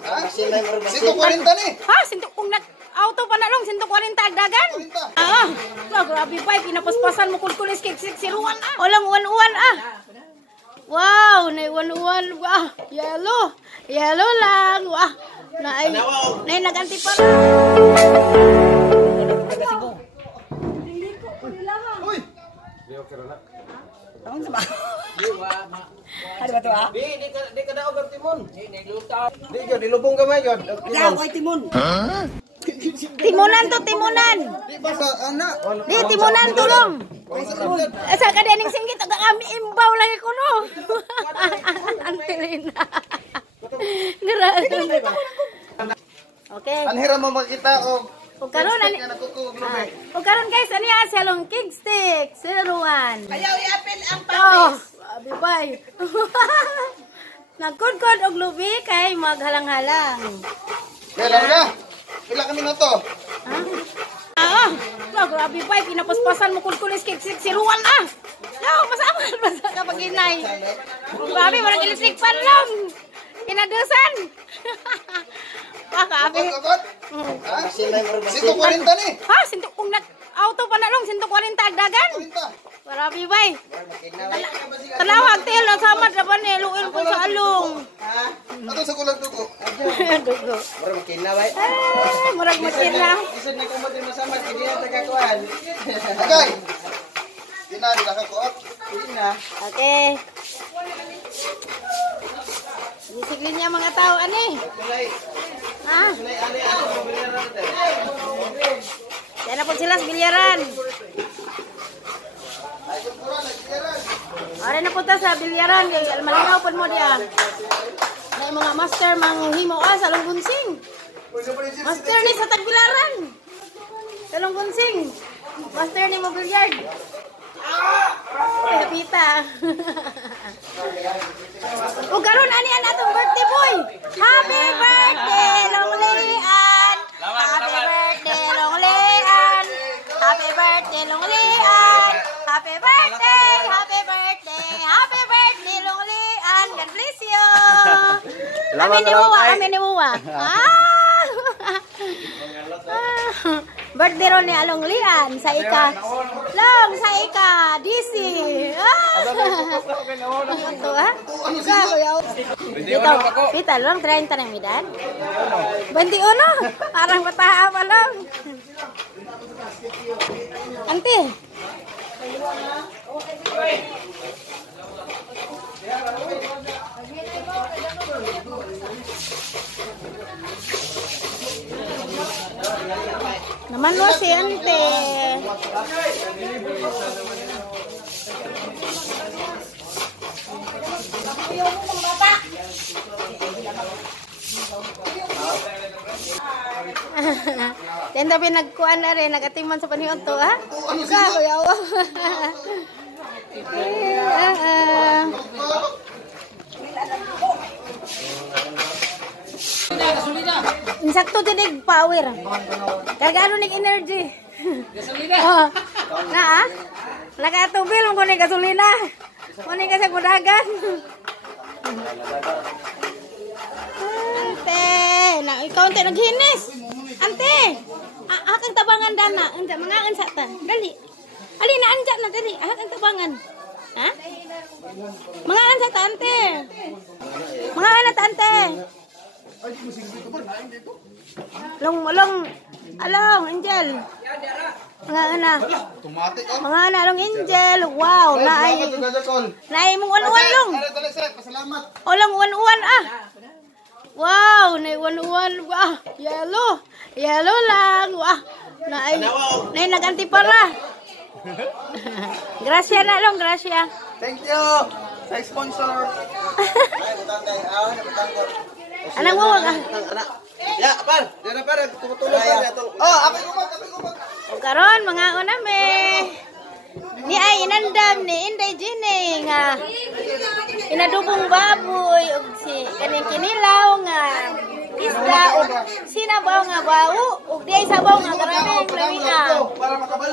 140 ni. Ha, sinto kung auto pa na lang 140 agdagan. Ah, grabe pa pinapaspasan mo kulkulis kay siruan ah. Walang uwan-uwan ah. Wow, nay uwan-uwan. Wah, yellow. Yellow lang. Wah. Nay naganti pa lang. Uy. Tawang sama. Ada ba to ah? Di ka daog ang timon. Di lutaw. Di jud dilubong gamay jud. Daw koy timun. Timunan to, timunan. Di ba sa anak? Di timunan tulong. Asa ka dining singgit aga kami imbaw lagi ko no. Antelina. Okay. Anhira mo makita O karon ani. O karon guys ani salong cake stick, siruan. Ayaw i-apil ang Oh, pawis. abi bay. Nagkod-kod og lubi kay maghalang-halang. Dala na. Pila ka minuto? Ah, grabe pa, pinapaspasan mo kulkulis kay siruan ah. No, basa ka pag inay. Grabe, walang electric fan lang. Inadusan. Grabe. Ha? 140 ni. Ha, sinto kung auto pa na lang 140 agdagan. Grabe ba? Talawag tayo sama sa ban ni luil ko sa along. Ato sa kulang dugo. Dugo. Murag makina bay. Murag makina. Isod ni kumot ni masama kini na tagakuan. Okay. Dina dila ka kuot. Dina. Okay. Bisiklin niya mga tao ani. Ah. Yan na po sila sa bilyaran. Ari na punta sa bilyaran kay malinaw pud mo diya. May mga master manghimo sa Lunggunsing. Master ni sa tagbilaran. Sa Lunggunsing. Master ni mo bilyard. Pita. O karon ani atong birthday boy. Happy birthday Longlian. Happy birthday Longlian. Happy birthday Longlian. Happy birthday, happy birthday, happy birthday Longlian. God bless you. Amin ni Muwa. Birthday ron ni Longlian sa ika. Long sa ika DC. Ito ha. Pita lang 30 na midan. 21 parang bataha pa lang. Ante. Naman mo si ante. Yan daw pinagkuan na rin, nagatiman sa panihon to, ha? Ika, kuya awa. Insakto tinig power. Kagano nig energy. Gasolina. Na ah. Nakatubil mo ni gasolina. Mo ni kasi kudagan. Ante, na ikaw ante naghinis. Ante. Akang tabangan dana, anja mga ansa ta. Dali. Ali na anja na dali. Akang tabangan. Ha? Mga ansa ta ante. Mga ana ta ante. Along, Angel. Mga anak. Mga anak, along Angel. Wow, naay mong uwan-uwan long. Olang uwan-uwan ah. Wow, naay uwan-uwan. Wah, yellow. Yellow lang. Wah, naay naganti para. Gracia na long, gracia. Thank you sa sponsor. Anang mo ka? Ya, par. Dira par tumutulong sa ato. Oh, ako kumot. O karon mga uname. Ni ay inandam ni Inday Jine nga inadubong baboy ug si kaning kinilaw nga isda ug sinabaw nga bao ug di ay sabaw nga karabing lawina.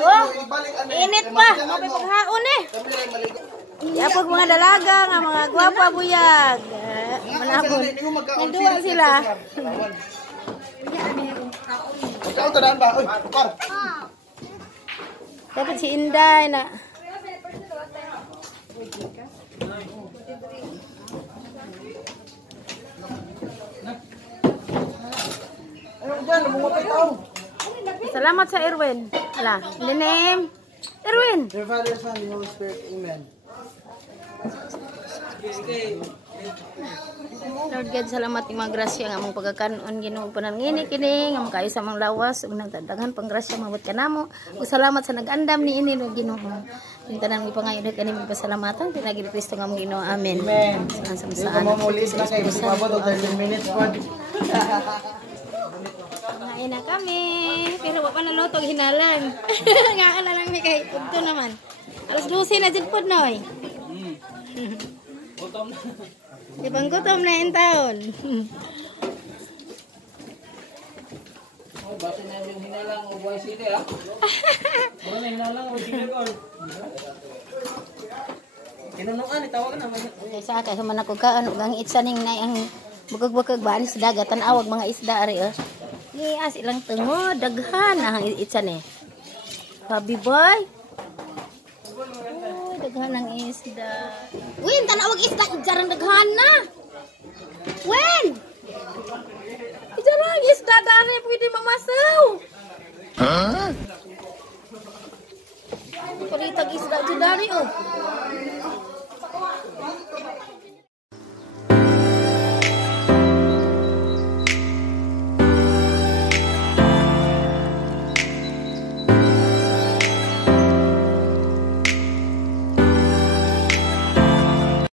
Oh, init pa, mapay paghaon eh. Yapag mga dalaga nga mga gwapa buyag. hapon. Nagduwa sila. Ikaw tadaan ba? Uy, par. Dapat si Inday na. Ano dyan? Lumungapay tao. Salamat sa Erwin. Ala, linim. Erwin. Your Father, Son, and Holy Spirit. Amen. Lord God, salamat ni mga grasya nga mong pagkakanon Ginoo panangini kini nga makayo sa mga lawas ug nagdaghan pang grasya mabot kanamo. Ug salamat sa nag-andam ni ini Ginoo. Yung tanan mi pangayo kani mi pasalamatan pinagi ni Kristo nga mong Ginoo. Amen. Amen. Sa Hindi ko mamulit na kayo. Kasi mabot o 30 minutes po. Ngain na kami. Pero wa pa naluto hinalan. Nga na lang mi kay udto naman. Alas 12 na jud pod noy. Ibang gutom na yung taon. Basta na yung hinalang o buhay sili ha. Basta na hinalang o sili ko. Kinunuan, itawag na. Sa akin, sa manakugkaan, ugang itsaning na ang bukag-bukag ba sa dagat, tanawag mga isda ari. As ilang tungod, daghan ang itsan eh. Happy boy. Oh, daghan ang isda. Uy, tanawag isda, jarang daghan na.